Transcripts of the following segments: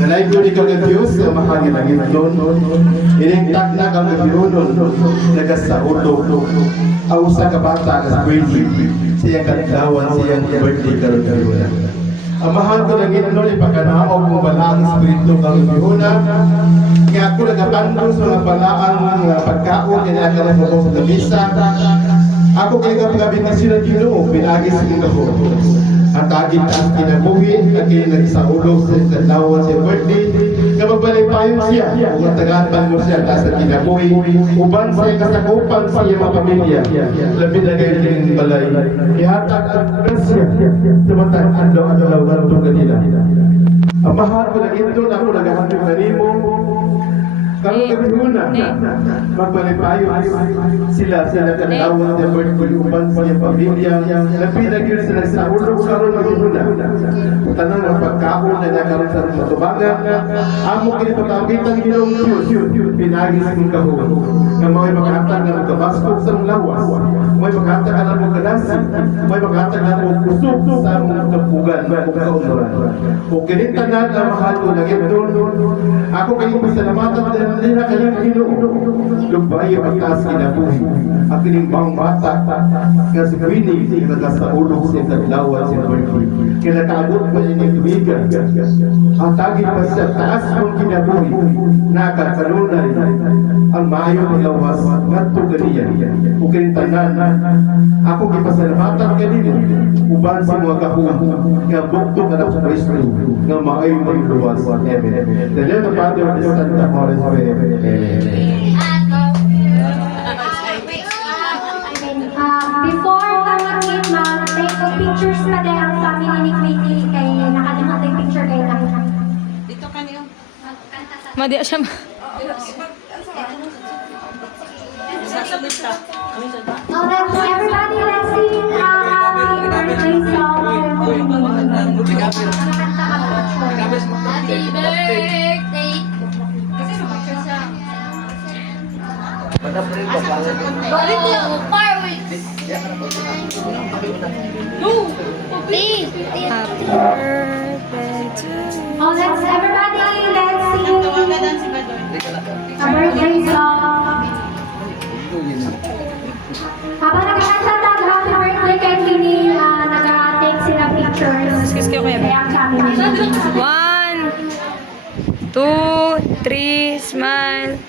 Nalay ko ni kang Diyos sa mahangin ang itlon. Inigtak na kang gabiunon. Nagasaulog. Ang usa ka bata kas birthday. Siyang kadlawan siyang birthday karon karuna. Ang mahal ko ng itlon ipakanaog kung balaang espiritu kang gabiuna. Kaya ako nagapandong sa mga balaang pagkaon kinakalan mo sa misa. Ako kay gabi na sila Ginoo pinagis ko ako. At agit ang kinabuhi, at kinagsaulog sa kadlawan sa birthday, kababalipayon siya, kung tagapan mo siya sa kinabuhi, uban siya kasakupan sa iyang mga pamilya, labi na kayo ng balay, ihatag at grasya, samantan adlaw-adlaw na ito kanila. Ang mahal ko na ito na ako naghahandog na nimo, karong gabi muna, magbalipayon sila kadlawan sa birthday, uban sa iyang pamilya, labi na kayo sila sa ulog karon gabi muna. Tanang ang pagkaon na nakaroon sa tubangan, amo kinipagkakit ang Ginoong Diyos, pinagis kong kahon, na may maghatag na magkabaskog sa mong lawas, may maghatag na mong kalasin, may maghatag na mong kusog sa mong kapugan, may mong kaunuran. O kinitanan na mahal ko ng ito, ako kayong pasalamatan din na kanyang Ginoo, lugbayo ang taas kinabuhi, at kinimbang bata, kasi Winnie, nagkasaulog sa kadlawan sa birthday, kinakaabot pa niya ng tumigan, hatagin pa siya taas mong kinabuhi, nakakalunay, ang maayo ng lawas, ngadto ganiya, o kinitanan, ako kipasalamatan kanina, uban sa mga kahung, nga bukto ka na sa Kristo, nga maayo ng luwas. Amen. The name of the Father, and the Son, and the Holy Spirit. Amen. Before kami mag-take of pictures na din ang family ni Queenie kay nakalimutan yung picture kayo na. Dito ka niyo. Madi siya. Sasabit ka. Oh, let's everybody, let's sing birthday song. Happy birthday. Balik niyo. Fireworks. No. Happy birthday to you. Oh, let's everybody, let's sing a birthday song. Habang nagkakanta happy birthday kay Queenie, nag-take sila pictures. Excuse kayo kuya. Kaya ang family. 1, 2, 3, smile.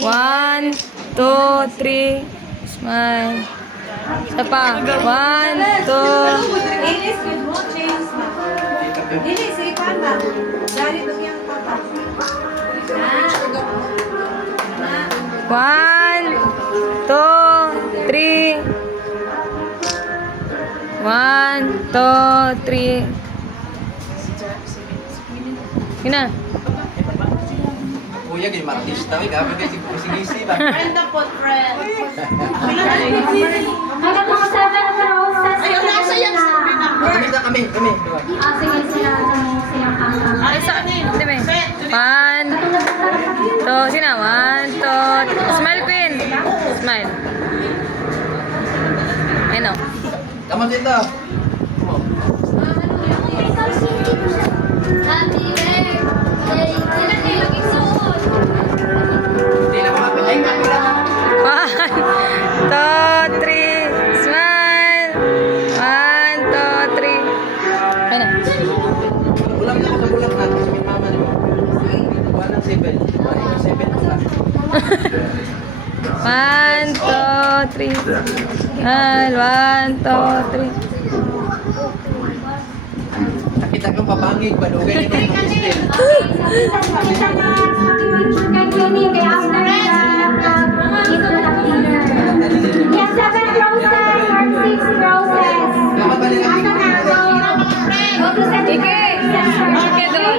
1, 2, 3, smile. Isa pa. 1, 2. Inis with more change na. Inis, ipan ba? Dari doon yung papa. 1, 2, 3. 1, 2, 3. Yun na. Kuya, gini martista, may gabi kasi kusingisi ba? Friend na po, friend. Hanggang mga 7 roses. Ayun, nasa yan. Kami na kami. Sige, silang kanta. Ay, sa hindi ba? 1, 2, sino? 1, 2, smile queen. Smile. Ayun o. Kamu dito. Happy birthday. Sila kayo isuot. Hindi na makapit. Ay, kami lang. 1, 2, 3, smile. 1, 2, 3. Ayun na. Bulang na ako sa bulang na. Kasi may mama niyo. 1 ng 7. 1 ng 7 na. 1, 2, 3. Smile. 1, 2, 3. Nakita kong papangig. Balugay na yung hostel. Picture kay Queenie, kay after ito na dinner. Yes, 7 roses or 6 roses. Nakabalik kami. Go to 7 Okay, doon.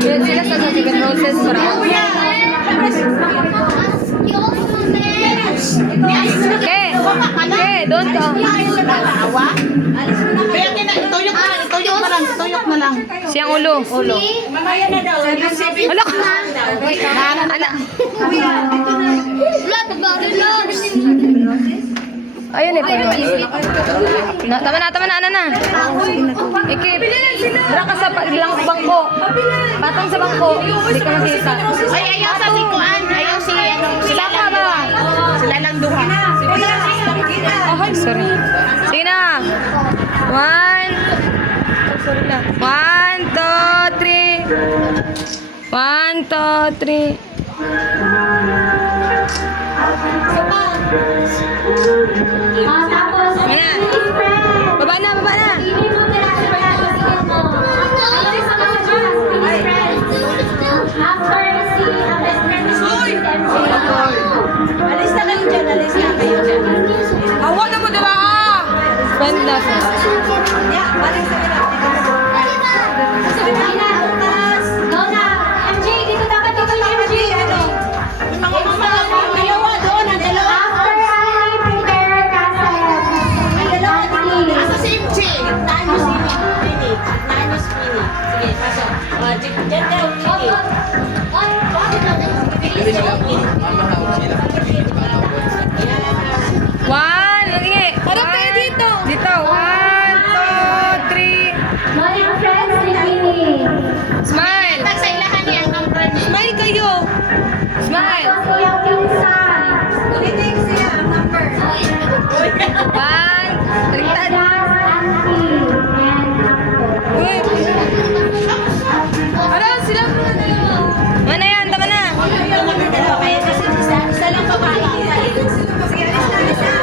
Sila sa chicken roses para. Okay, doon ka. Tuyok na lang. Siyang ulo. Mamaya na daw. Hala ka. Ana. Ayun eh, puno. Tama na, ano na. Ikip. Dara ka sa lang bangko. Patong sa bangko. Hindi ka makita. Ay, ayaw sa sikuan. Ayaw si, ano, sila lang duha. Sila lang duha. Ay, sorry. Sige na. 1, 2, 3. 1, 2, 3. Tapos, Ayan. Miss Friend. Baba na. Hindi mo talaga mo. Alis sa mga Diyos, Miss Friend. After si best friend ni MC. Alis na kayo dyan, alis na kayo dyan. Awa na mo, diba? Friend na siya. Yeah, balik sa kanila. Go na. MJ, dito dapat dito yung MJ. Mga dalawa doon, ang dalawa. After I prepare cassette. Asa si MJ? Nano si Pini. Nano si Pini. Sige, pasok. Diyan daw, Pini. Dili sila po. Mamahaw sila. 1, sige. Harap kayo dito. Dito, 1, 2, 3. Morning friends ni Kini. Smile. Sa ilahan niya ang number niya. Smile kayo. Smile. Tapos yung pinsan. Ulitin ko sila ang number. 1. Baliktad. Auntie and Uncle. Uy. Ano, sila mo na dalawa. Mana yan, tama na. Kaya kasi isa lang babae. Sige, alis na.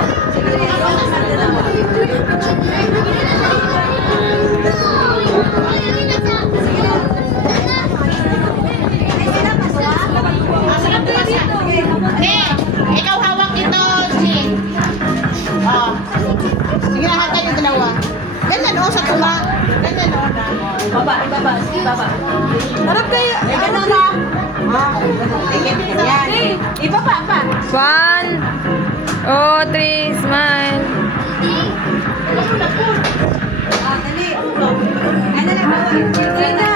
Ikaw hawak ito, si. Oh. Sige na, hanggang yung dalawa. Ganyan, sa tula. Ganyan, Baba, ibaba. Sige, baba. Harap kayo. Ano na? Yan. Ibaba pa. 1, 2, 3, smile. Dali. Ano na, baba. Sige na.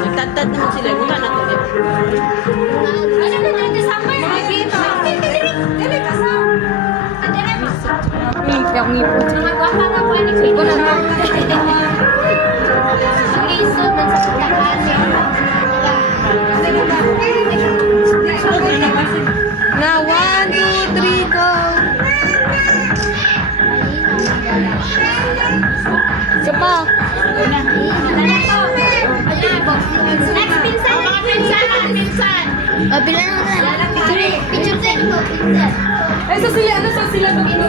Nagtagtad naman sila. Muna na to. Ano na dito sa amin? Dali, kasama. Yung ngipon. Mga gwapa nga po ni Kini. Ang lisod ng sakitakan. Na 1, 2, 3, go. Isa pa. Next pinsan. Mga pinsan, mga pinsan. Bilang na. Picture tayo ko. Pinsan. Sa sila dito.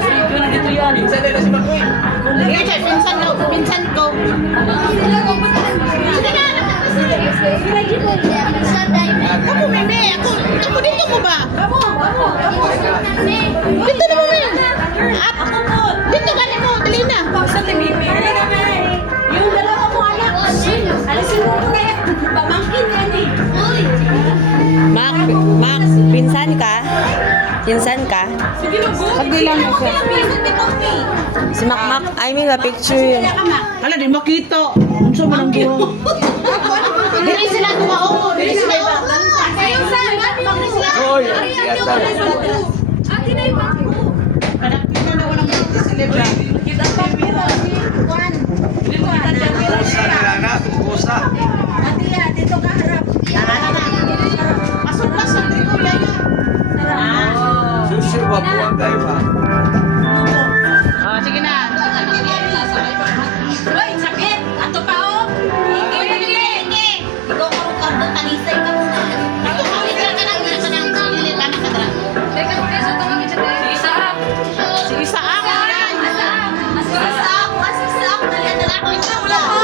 Minsan nila si Makoy. Sige, pinsan ko. Pinsan ko. Sige na. Kamu, Meme. Kamu dito mo ba? Dito na mo, Meme. Up. Dito ka na mo. Dali na. Yung dalawa mo anak. Alisin mo na yan. Pamangkin yan eh. Mac, pinsan ka? Pinsan ka? Sabi lang mo siya. Si Mac, I mean, picture yun. Hala, di makita. Unsa man ang buho? Dili sila tumaon. Dili sila iba. Hoy, siyata. Kusa nila na, kusa. Atiya, dito ka harap. Pasok-pasok din ko yan. Susi, wabuang kayo ha. Oh, sige na. Uy, sakit. Ato pa oh. Hindi. Ikaw ka rin kardo, tanisay ka muna. Ako, kawin ka lang ng lilitana ka dra. Si Isaak. Yan. Asak. Dali, dali ako. Wala ka.